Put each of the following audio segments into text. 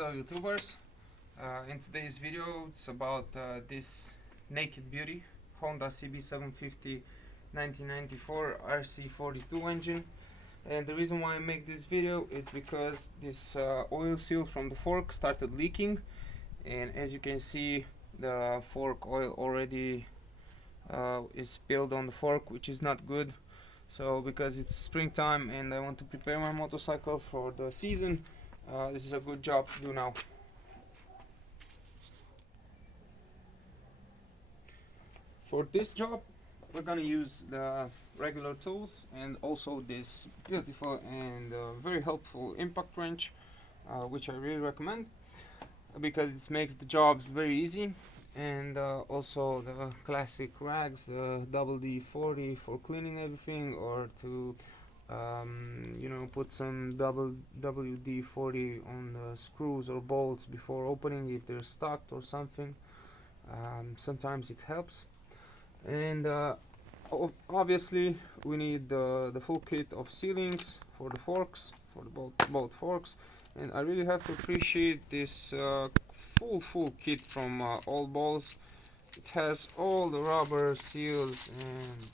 Hello YouTubers, in today's video it's about this naked beauty Honda CB 750 1994 RC42 engine. And the reason why I make this video is because this oil seal from the fork started leaking, and as you can see the fork oil already is spilled on the fork, which is not good. So because it's springtime and I want to prepare my motorcycle for the season, this is a good job to do now. For this job we're gonna use the regular tools and also this beautiful and very helpful impact wrench, which I really recommend because it makes the jobs very easy, and also the classic rags, the WD-40 for cleaning everything, or to put some WD-40 on the screws or bolts before opening if they're stuck or something. Sometimes it helps. And obviously we need the full kit of sealings for the forks, for the both forks. And I really have to appreciate this full kit from All Balls. It has all the rubber seals and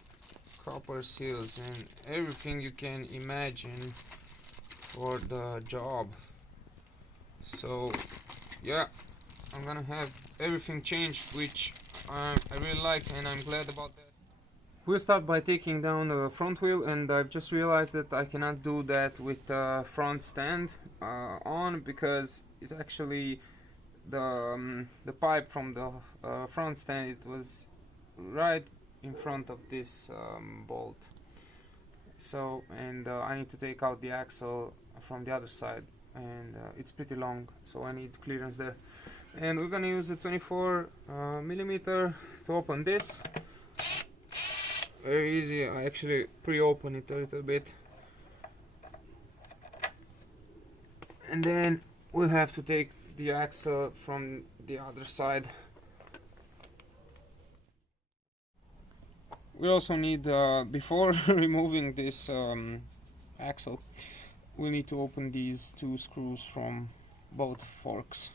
copper seals and everything you can imagine for the job. So yeah, I'm gonna have everything changed, which I really like, and I'm glad about that. We'll start by taking down the front wheel, and I've just realized that I cannot do that with the front stand on, because it actually the pipe from the front stand, it was right in front of this bolt. So, and I need to take out the axle from the other side, and it's pretty long, so I need clearance there. And we're gonna use a 24 millimeter to open this. Very easy. I actually pre-open it a little bit, and then we'll have to take the axle from the other side. We also need, before removing this axle, we need to open these two screws from both forks.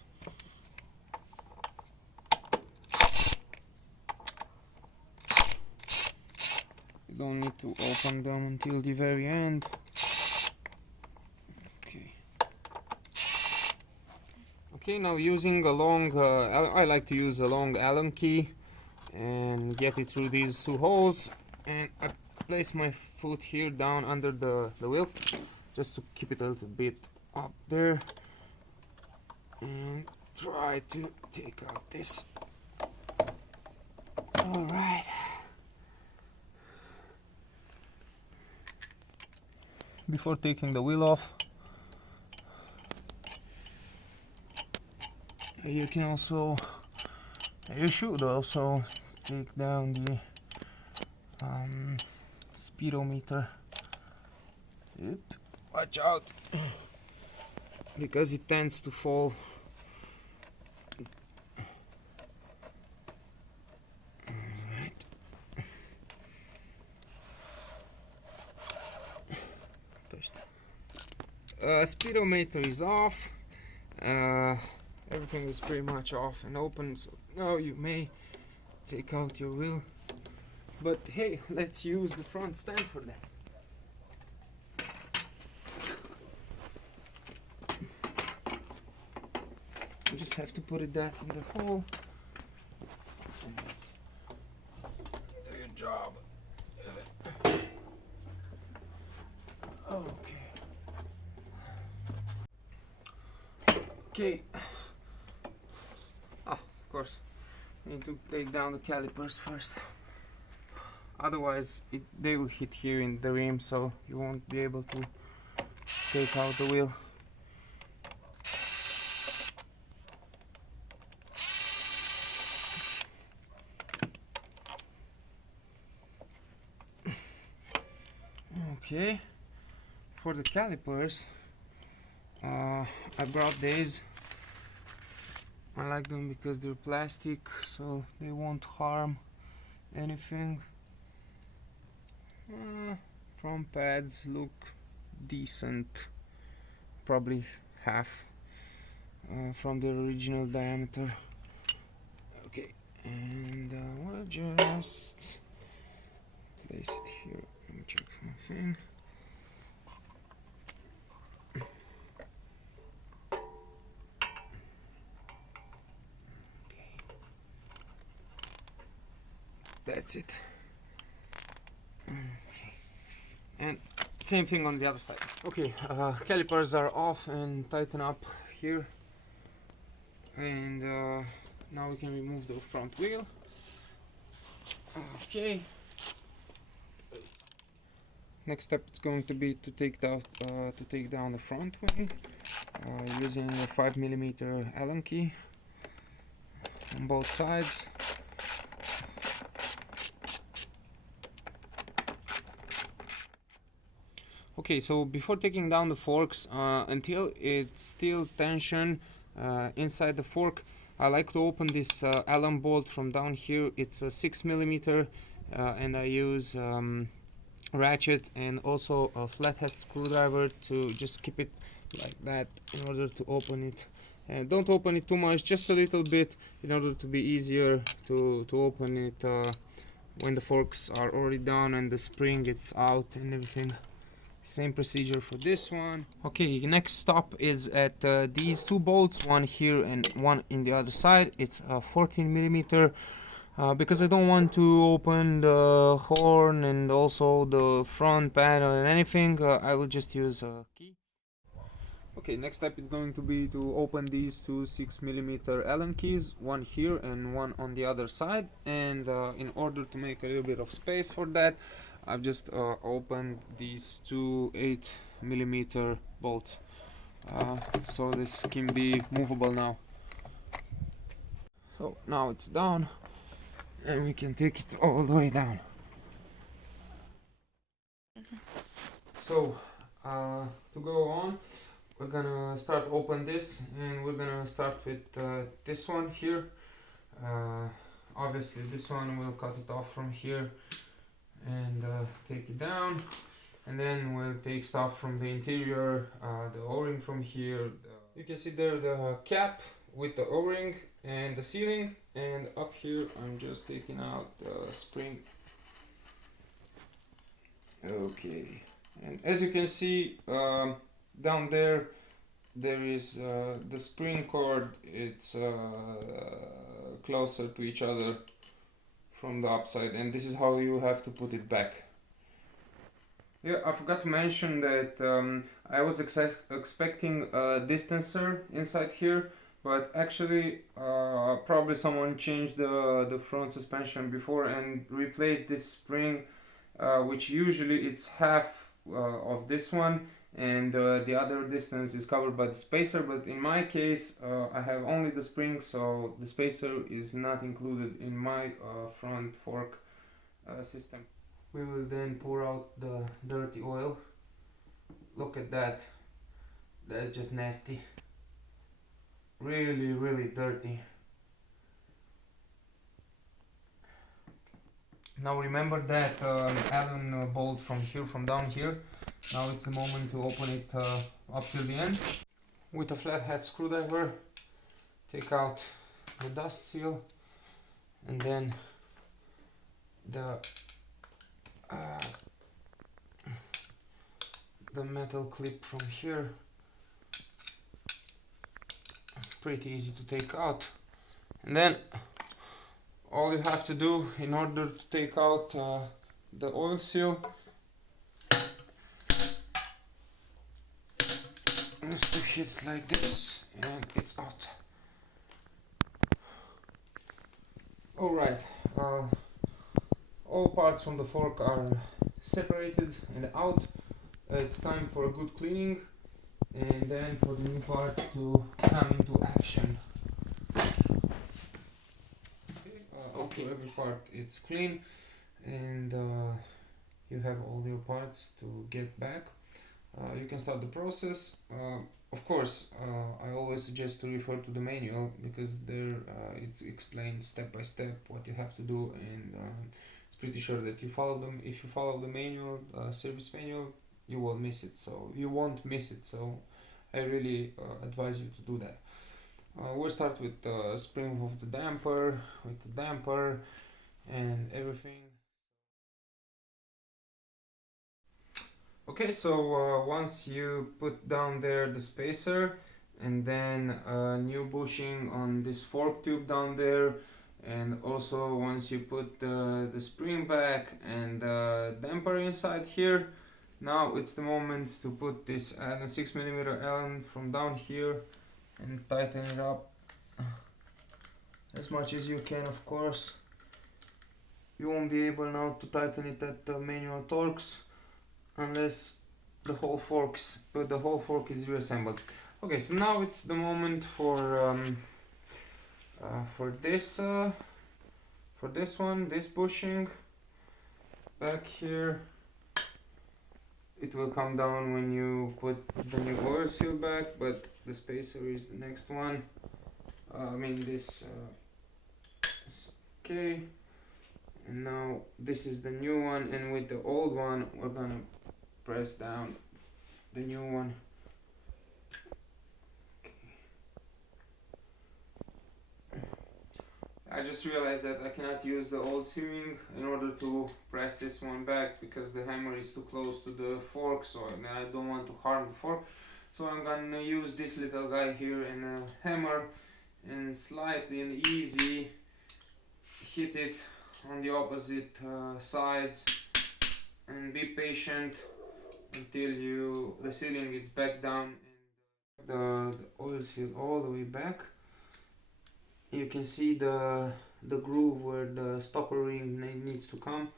You don't need to open them until the very end. Okay, now using a long, I like to use a long Allen key and get it through these two holes, and I place my foot here down under the wheel just to keep it a little bit up there, and try to take out this. Alright. Before taking the wheel off, you should also take down the speedometer. Watch out, because it tends to fall. Alright. Speedometer is off. Everything is pretty much off and open, so now you may take out your wheel. But hey, let's use the front stand for that. You just have to put that in the hole. Do your job. Okay. Of course, you need to take down the calipers first. Otherwise, they will hit here in the rim, so you won't be able to take out the wheel. Okay, for the calipers, I brought these. I like them because they're plastic, so they won't harm anything. Front pads look decent, probably half. from the original diameter. Okay, and we'll just place it here. Let me check something. Okay, that's it. Okay. And same thing on the other side. Okay, calipers are off and tighten up here, and now we can remove the front wheel. Okay, next step is going to be to take down the front wing using a 5mm Allen key on both sides. Okay, so before taking down the forks, until it's still tension inside the fork, I like to open this Allen bolt from down here. It's a 6mm, and I use ratchet and also a flathead screwdriver to just keep it like that in order to open it. And don't open it too much, just a little bit, in order to be easier to open it when the forks are already down and the spring is out and everything. Same procedure for this one. Okay, next stop is at these two bolts, one here and one in the other side. It's a 14mm, because I don't want to open the horn and also the front panel and anything. I will just use a key. Okay, next step is going to be to open these two 6mm Allen keys, one here and one on the other side. And in order to make a little bit of space for that, I've just opened these two 8mm bolts, so this can be movable now. So now it's down and we can take it all the way down. So to go on, we're gonna start open this, and we're gonna start with this one here. Obviously this one we'll cut it off from here and take it down, and then we'll take stuff from the interior, the o-ring from here. You can see there the cap with the o-ring and the sealing, and up here I'm just taking out the spring. Okay, and as you can see, down there is the spring cord. It's closer to each other from the upside, and this is how you have to put it back. Yeah, I forgot to mention that I was expecting a distancer inside here, but actually probably someone changed the front suspension before and replaced this spring, which usually it's half of this one, and the other distance is covered by the spacer. But in my case, I have only the spring, so the spacer is not included in my front fork system. We will then pour out the dirty oil. Look at that, that's just nasty, really dirty. Now remember that Allen bolt from down here. Now it's the moment to open it up till the end. With a flathead screwdriver, take out the dust seal, and then the metal clip from here. Pretty easy to take out. And then all you have to do in order to take out the oil seal is to hit like this, and it's out. Alright, all parts from the fork are separated and out. It's time for a good cleaning, and then for the new parts to come into action. Okay, every part it's clean, and you have all your parts to get back. You can start the process. Of course, I always suggest to refer to the manual, because there it explains step by step what you have to do, and it's pretty sure that you follow them. If you follow the manual, service manual, you won't miss it. So I really advise you to do that. We'll start with the spring of the damper, with the damper and everything. Okay, so once you put down there the spacer and then a new bushing on this fork tube down there, and also once you put the spring back and the damper inside here, now it's the moment to put this 6mm Allen from down here and tighten it up as much as you can, of course. You won't be able now to tighten it at the manual torques unless the whole fork is reassembled. Okay, so now it's the moment for this one, this bushing back here. It will come down when you put the new oil seal back, but the spacer is the next one. I mean this. Okay, and now this is the new one, and with the old one we're gonna press down the new one. I just realized that I cannot use the old sealing in order to press this one back because the hammer is too close to the fork, so I don't want to harm the fork. So I'm gonna use this little guy here and a hammer and slightly and easy hit it on the opposite sides, and be patient until the sealing is back down and the oil seal all the way back. You can see the groove where the stopper ring needs to come.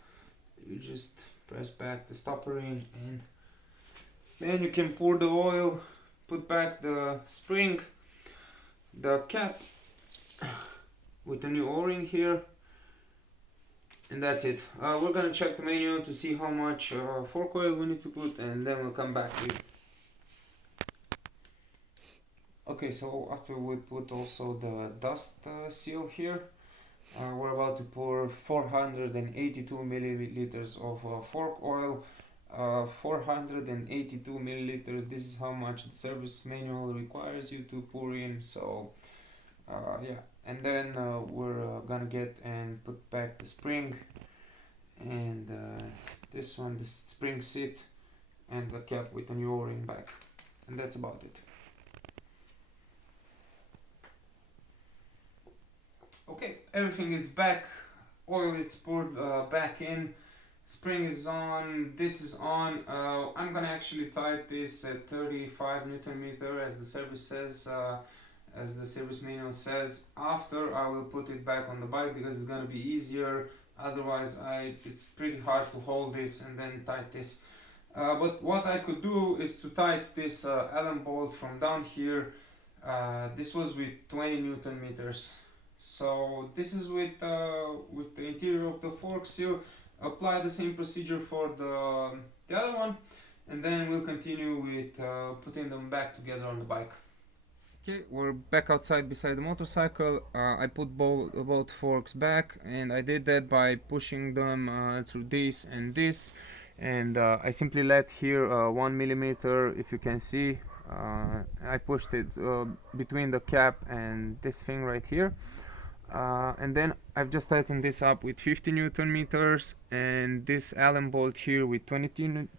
You just press back the stopper ring and then you can pour the oil, put back the spring, the cap with the new o-ring here, and that's it. We're gonna check the manual to see how much fork oil we need to put, and then we'll come back to it. Okay, so after we put also the dust seal here, we're about to pour 482 milliliters of fork oil. 482 milliliters, this is how much the service manual requires you to pour in. So yeah, and then we're gonna get and put back the spring and this one, the spring seat, and the cap with the new o-ring back, and that's about it. Okay, everything is back, oil is poured back in, spring is on, this is on. I'm gonna actually tighten this at 35 Newton meter as the service says, as the service manual says. After I will put it back on the bike because it's gonna be easier, otherwise it's pretty hard to hold this and then tighten this. But what I could do is to tighten this Allen bolt from down here. This was with 20 Newton meters. So this is with the interior of the fork seal. Apply the same procedure for the other one, and then we'll continue with putting them back together on the bike. Okay, we're back outside beside the motorcycle. I put both forks back, and I did that by pushing them through this and this, and I simply let here 1 millimeter, if you can see. I pushed it between the cap and this thing right here. And then I've just tightened this up with 50 Newton meters, and this Allen bolt here with 22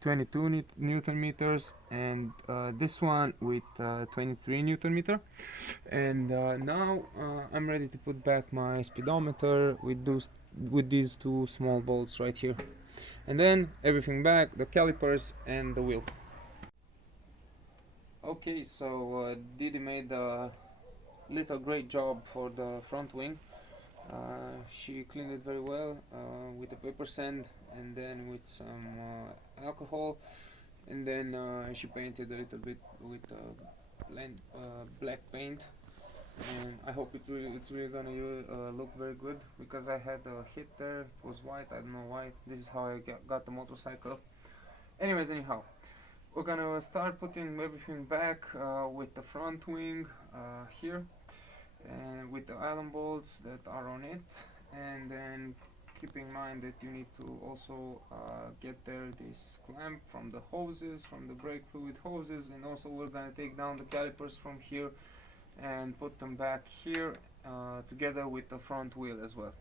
Newton meters, and this one with 23 Newton meter. And now I'm ready to put back my speedometer with these two small bolts right here, and then everything back, the calipers and the wheel. Okay, so Didi made a little great job for the front wing. She cleaned it very well with a paper sand and then with some alcohol, and then she painted a little bit with black paint, and I hope it's really gonna look very good because I had a hit there. It was white, I don't know why. This is how I got the motorcycle. Anyhow, we're gonna start putting everything back with the front wing here, and with the Allen bolts that are on it, and then keep in mind that you need to also get there this clamp from the hoses, from the brake fluid hoses, and also we're gonna take down the calipers from here and put them back here together with the front wheel as well.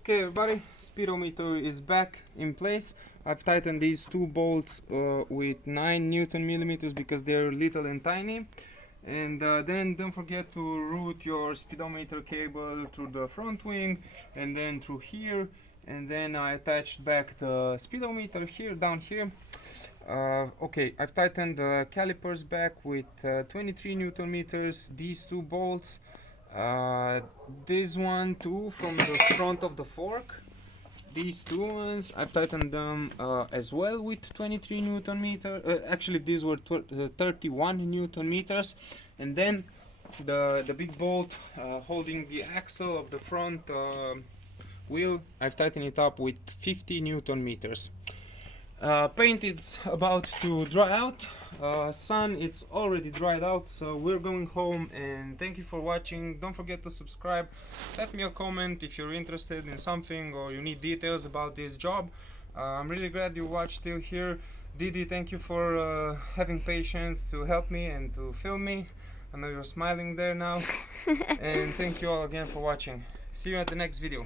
Okay everybody, speedometer is back in place. I've tightened these two bolts with 9 Newton millimeters because they're little and tiny. And then don't forget to route your speedometer cable through the front wing and then through here. And then I attached back the speedometer here, down here. Okay, I've tightened the calipers back with 23 Newton meters, these two bolts. This one too from the front of the fork. These two ones I've tightened them as well with 23 Newton meter. Actually these were 31 Newton meters. And then the big bolt holding the axle of the front wheel, I've tightened it up with 50 Newton meters. Paint is about to dry out. Sun, it's already dried out, so we're going home, and thank you for watching. Don't forget to subscribe. Let me a comment if you're interested in something or you need details about this job. I'm really glad you watched till here. Didi, thank you for having patience to help me and to film me. I know you're smiling there now. And thank you all again for watching. See you at the next video.